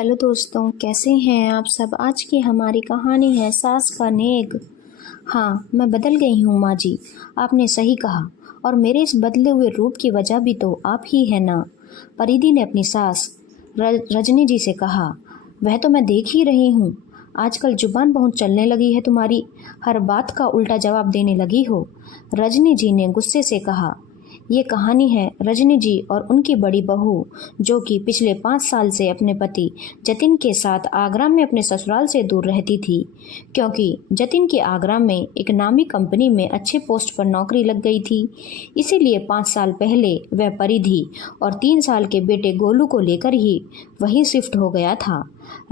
Hello दोस्तों, कैसे हैं आप सब। आज की हमारी कहानी है सास का नेग। हाँ, मैं बदल गई हूँ माँ जी, आपने सही कहा। और मेरे इस बदले हुए रूप की वजह भी तो आप ही है ना। परिधि ने अपनी सास रजनी जी से कहा। वह तो मैं देख ही रही हूँ, आजकल जुबान बहुत चलने लगी है तुम्हारी, हर बात का उल्टा जवाब देने लगी हो। रजनी जी ने गुस्से से कहा। ये कहानी है रजनी जी और उनकी बड़ी बहू, जो कि पिछले 5 साल से अपने पति जतिन के साथ आगरा में अपने ससुराल से दूर रहती थी, क्योंकि जतिन की आगरा में एक नामी कंपनी में अच्छे पोस्ट पर नौकरी लग गई थी। इसीलिए 5 साल पहले वह परिधि और 3 साल के बेटे गोलू को लेकर ही वहीं शिफ्ट हो गया था।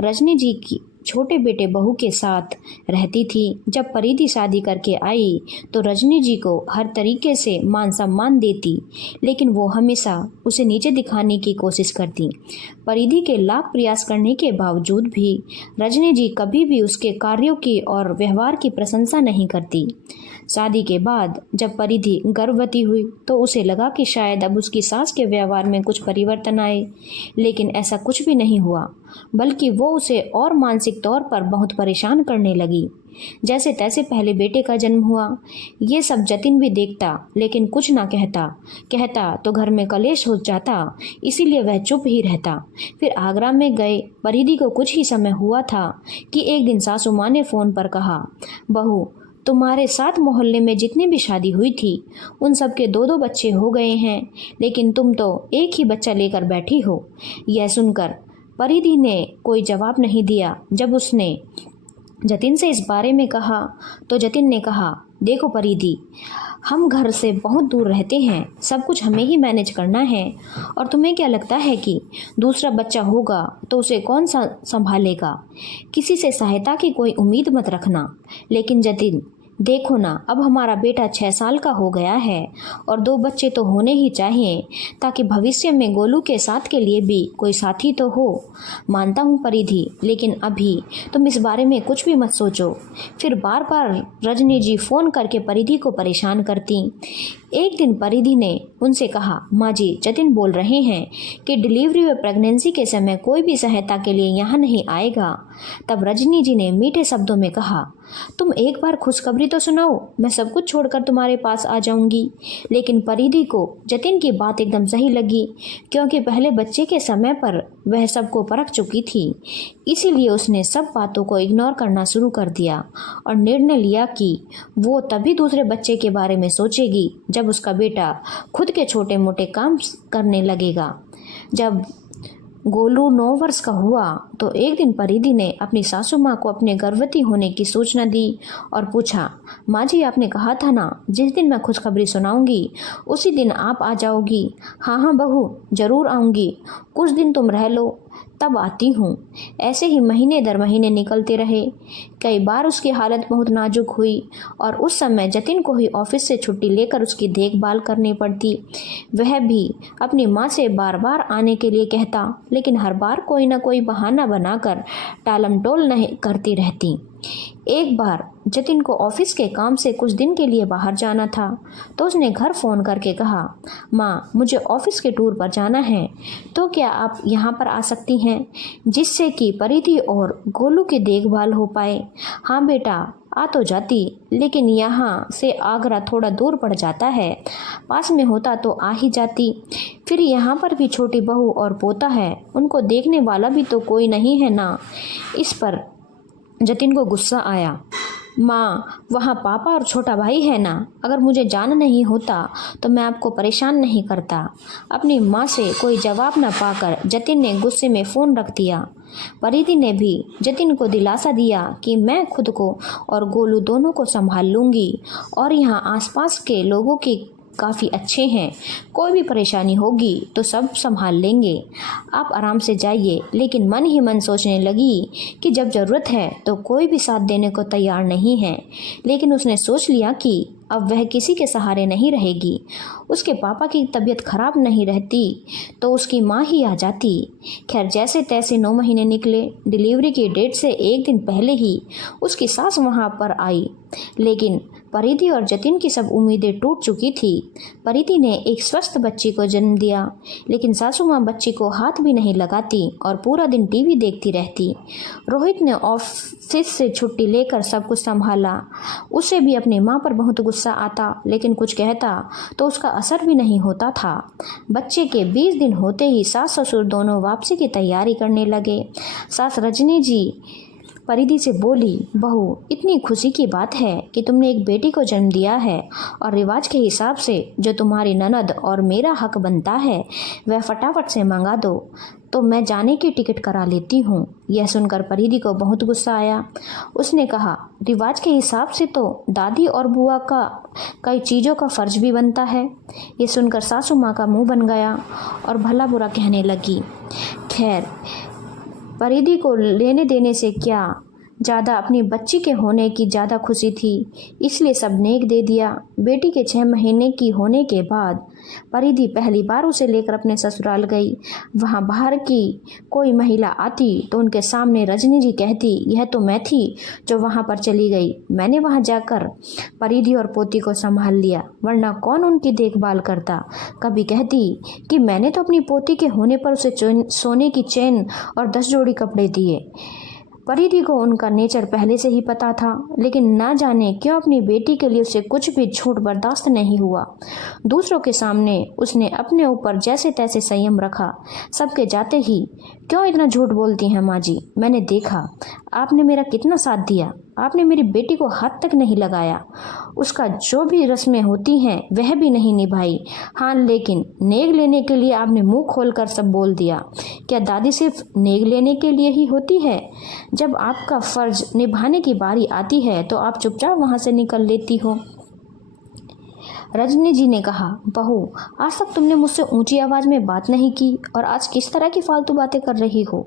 रजनी जी की छोटे बेटे बहू के साथ रहती थी। जब परिधि शादी करके आई तो रजनी जी को हर तरीके से मान सम्मान देती, लेकिन वो हमेशा उसे नीचे दिखाने की कोशिश करती। परिधि के लाख प्रयास करने के बावजूद भी रजनी जी कभी भी उसके कार्यों की और व्यवहार की प्रशंसा नहीं करती। शादी के बाद जब परिधि गर्भवती हुई तो उसे लगा कि शायद अब उसकी सास के व्यवहार में कुछ परिवर्तन आए, लेकिन ऐसा कुछ भी नहीं हुआ, बल्कि वो उसे और मानसिक तौर पर बहुत परेशान करने लगी। जैसे तैसे पहले बेटे का जन्म हुआ। ये सब जतिन भी देखता, लेकिन कुछ ना कहता। कहता तो घर में कलेश हो जाता, इसीलिए वह चुप ही रहता। फिर आगरा में गए परिधि को कुछ ही समय हुआ था कि एक दिन सासू माँ ने फ़ोन पर कहा, बहू, तुम्हारे साथ मोहल्ले में जितनी भी शादी हुई थी उन सब के 2-2 बच्चे हो गए हैं, लेकिन तुम तो एक ही बच्चा लेकर बैठी हो। यह सुनकर परिधि ने कोई जवाब नहीं दिया। जब उसने जतिन से इस बारे में कहा तो जतिन ने कहा, देखो परिधि, हम घर से बहुत दूर रहते हैं, सब कुछ हमें ही मैनेज करना है, और तुम्हें क्या लगता है कि दूसरा बच्चा होगा तो उसे कौन सा संभालेगा। किसी से सहायता की कोई उम्मीद मत रखना। लेकिन जतिन, देखो ना, अब हमारा बेटा 6 साल का हो गया है और 2 बच्चे तो होने ही चाहिए, ताकि भविष्य में गोलू के साथ के लिए भी कोई साथी तो हो। मानता हूँ परिधि, लेकिन अभी तुम इस बारे में कुछ भी मत सोचो। फिर बार बार रजनी जी फ़ोन करके परिधि को परेशान करती। एक दिन परिधि ने उनसे कहा, माँ जी, जतिन बोल रहे हैं कि डिलीवरी व प्रेगनेंसी के समय कोई भी सहायता के लिए यहाँ नहीं आएगा। तब रजनी जी ने मीठे शब्दों में कहा, तुम एक बार खुशखबरी तो सुनाओ, मैं सब कुछ छोड़कर तुम्हारे पास आ जाऊंगी। लेकिन परिधि को जतिन की बात एकदम सही लगी, क्योंकि पहले बच्चे के समय पर वह सबको परख चुकी थी। इसीलिए उसने सब बातों को इग्नोर करना शुरू कर दिया और निर्णय लिया कि वो तभी दूसरे बच्चे के बारे में सोचेगी जब उसका बेटा खुद के छोटे मोटे काम करने लगेगा। जब गोलू 9 वर्ष का हुआ तो एक दिन परिधि ने अपनी सासू माँ को अपने गर्भवती होने की सूचना दी और पूछा, माँ जी, आपने कहा था ना जिस दिन मैं खुशखबरी सुनाऊंगी उसी दिन आप आ जाओगी। हाँ हाँ बहू, जरूर आऊँगी, कुछ दिन तुम रह लो, तब आती हूँ। ऐसे ही महीने दर महीने निकलते रहे। कई बार उसकी हालत बहुत नाजुक हुई और उस समय जतिन को ही ऑफिस से छुट्टी लेकर उसकी देखभाल करनी पड़ती। वह भी अपनी माँ से बार बार आने के लिए कहता, लेकिन हर बार कोई ना कोई बहाना बनाकर टालम टोल नहीं करती रहती। एक बार जतिन को ऑफिस के काम से कुछ दिन के लिए बाहर जाना था, तो उसने घर फ़ोन करके कहा, माँ, मुझे ऑफिस के टूर पर जाना है, तो क्या आप यहाँ पर आ सकती हैं, जिससे कि परिधि और गोलू की देखभाल हो पाए। हाँ बेटा, आ तो जाती, लेकिन यहाँ से आगरा थोड़ा दूर पड़ जाता है, पास में होता तो आ ही जाती। फिर यहाँ पर भी छोटी बहू और पोता है, उनको देखने वाला भी तो कोई नहीं है ना। इस पर जतिन को गुस्सा आया। माँ, वहाँ पापा और छोटा भाई है ना, अगर मुझे जाना नहीं होता तो मैं आपको परेशान नहीं करता। अपनी माँ से कोई जवाब न पाकर जतिन ने गुस्से में फ़ोन रख दिया। परिधि ने भी जतिन को दिलासा दिया कि मैं खुद को और गोलू दोनों को संभाल लूँगी, और यहाँ आसपास के लोगों की काफ़ी अच्छे हैं, कोई भी परेशानी होगी तो सब संभाल लेंगे, आप आराम से जाइए। लेकिन मन ही मन सोचने लगी कि जब ज़रूरत है तो कोई भी साथ देने को तैयार नहीं है। लेकिन उसने सोच लिया कि अब वह किसी के सहारे नहीं रहेगी। उसके पापा की तबीयत खराब नहीं रहती तो उसकी माँ ही आ जाती। खैर, जैसे तैसे 9 महीने निकले। डिलीवरी की डेट से एक दिन पहले ही उसकी सास वहाँ पर आई, लेकिन परिधि और जतिन की सब उम्मीदें टूट चुकी थी। परिधि ने एक स्वस्थ बच्ची को जन्म दिया, लेकिन सासू माँ बच्ची को हाथ भी नहीं लगाती और पूरा दिन टीवी देखती रहती। रोहित ने ऑफिस से छुट्टी लेकर सब कुछ संभाला। उसे भी अपनी माँ पर बहुत गुस्सा आता, लेकिन कुछ कहता तो उसका असर भी नहीं होता था। बच्चे के 20 दिन होते ही सास ससुर दोनों वापसी की तैयारी करने लगे। सास रजनी जी परिधि से बोली, बहू, इतनी खुशी की बात है कि तुमने एक बेटी को जन्म दिया है और रिवाज के हिसाब से जो तुम्हारी ननद और मेरा हक बनता है वह फटाफट से मंगा दो, तो मैं जाने की टिकट करा लेती हूँ। यह सुनकर परिधि को बहुत गुस्सा आया। उसने कहा, रिवाज के हिसाब से तो दादी और बुआ का कई चीज़ों का फर्ज भी बनता है। ये सुनकर सासू माँ का मुंह बन गया और भला बुरा कहने लगी। खैर, परिधि को लेने देने से क्या, ज़्यादा अपनी बच्ची के होने की ज़्यादा खुशी थी, इसलिए सब नेक दे दिया। बेटी के 6 महीने की होने के बाद परिधि पहली बार उसे लेकर अपने ससुराल गई। वहाँ बाहर की कोई महिला आती तो उनके सामने रजनी जी कहती, यह तो मैं थी जो वहाँ पर चली गई। मैंने वहाँ जाकर परिधि और पोती को संभाल लिया, वरना कौन उनकी देखभाल करता। कभी कहती कि मैंने तो अपनी पोती के होने पर उसे सोने की चेन और 10 जोड़ी कपड़े दिए। परिधि को उनका नेचर पहले से ही पता था, लेकिन ना जाने क्यों अपनी बेटी के लिए उसे कुछ भी झूठ बर्दाश्त नहीं हुआ। दूसरों के सामने उसने अपने ऊपर जैसे तैसे संयम रखा। सबके जाते ही, क्यों इतना झूठ बोलती हैं माँ जी, मैंने देखा आपने मेरा कितना साथ दिया, आपने मेरी बेटी को हाथ तक नहीं लगाया, उसका जो भी रस्में होती हैं वह भी नहीं निभाई। हाँ, लेकिन नेग लेने के लिए आपने मुंह खोलकर सब बोल दिया। क्या दादी सिर्फ नेग लेने के लिए ही होती है? जब आपका फर्ज निभाने की बारी आती है तो आप चुपचाप वहाँ से निकल लेती हो। रजनी जी ने कहा, बहू, आज तक तुमने मुझसे ऊंची आवाज में बात नहीं की और आज किस तरह की फालतू बातें कर रही हो?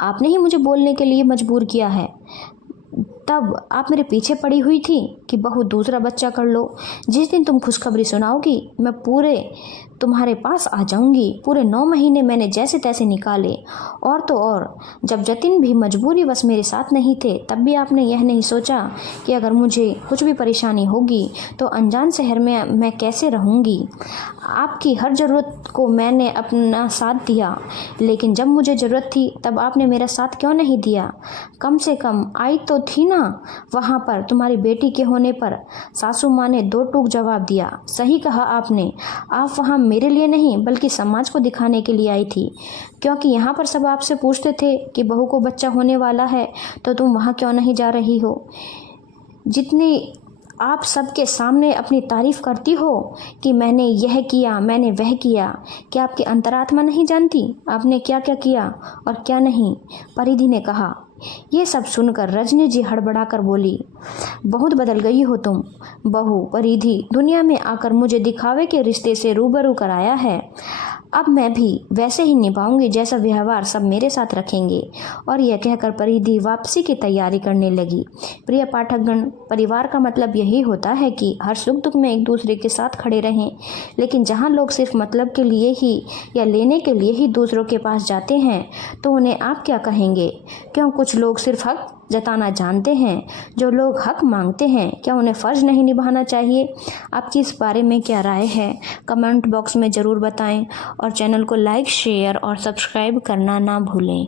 आपने ही मुझे बोलने के लिए मजबूर किया है। तब आप मेरे पीछे पड़ी हुई थी कि बहू दूसरा बच्चा कर लो। जिस दिन तुम खुशखबरी सुनाओगी मैं पूरे तुम्हारे पास आ जाऊंगी। पूरे 9 महीने मैंने जैसे तैसे निकाले। और तो और, जब जतिन भी मजबूरी बस मेरे साथ नहीं थे, तब भी आपने यह नहीं सोचा कि अगर मुझे कुछ भी परेशानी होगी तो अनजान शहर में मैं कैसे रहूंगी। आपकी हर ज़रूरत को मैंने अपना साथ दिया, लेकिन जब मुझे ज़रूरत थी तब आपने मेरा साथ क्यों नहीं दिया? कम से कम आई तो थी ना वहाँ पर तुम्हारी बेटी के होने पर। सासू माँ ने 2 टूक जवाब दिया। सही कहा आपने, आप वहाँ मेरे लिए नहीं बल्कि समाज को दिखाने के लिए आई थी, क्योंकि यहाँ पर सब आपसे पूछते थे कि बहू को बच्चा होने वाला है तो तुम वहाँ क्यों नहीं जा रही हो। जितनी आप सबके सामने अपनी तारीफ करती हो कि मैंने यह किया, मैंने वह किया, क्या आपकी अंतरात्मा नहीं जानती आपने क्या क्या किया और क्या नहीं? परिधि ने कहा। ये सब सुनकर रजनी जी हड़बड़ाकर बोली, बहुत बदल गई हो तुम बहू। परिधि दुनिया में आकर मुझे दिखावे के रिश्ते से रूबरू कराया है। अब मैं भी वैसे ही निभाऊंगी जैसा व्यवहार सब मेरे साथ रखेंगे। और यह कहकर परिधि वापसी की तैयारी करने लगी। प्रिय पाठकगण, परिवार का मतलब यही होता है कि हर सुख दुख में एक दूसरे के साथ खड़े रहें। लेकिन जहाँ लोग सिर्फ मतलब के लिए ही या लेने के लिए ही दूसरों के पास जाते हैं तो उन्हें आप क्या कहेंगे? क्यों कुछ लोग सिर्फ हक जताना जानते हैं? जो लोग हक मांगते हैं क्या उन्हें फ़र्ज नहीं निभाना चाहिए? आपकी इस बारे में क्या राय है? कमेंट बॉक्स में ज़रूर बताएं और चैनल को लाइक, शेयर और सब्सक्राइब करना ना भूलें।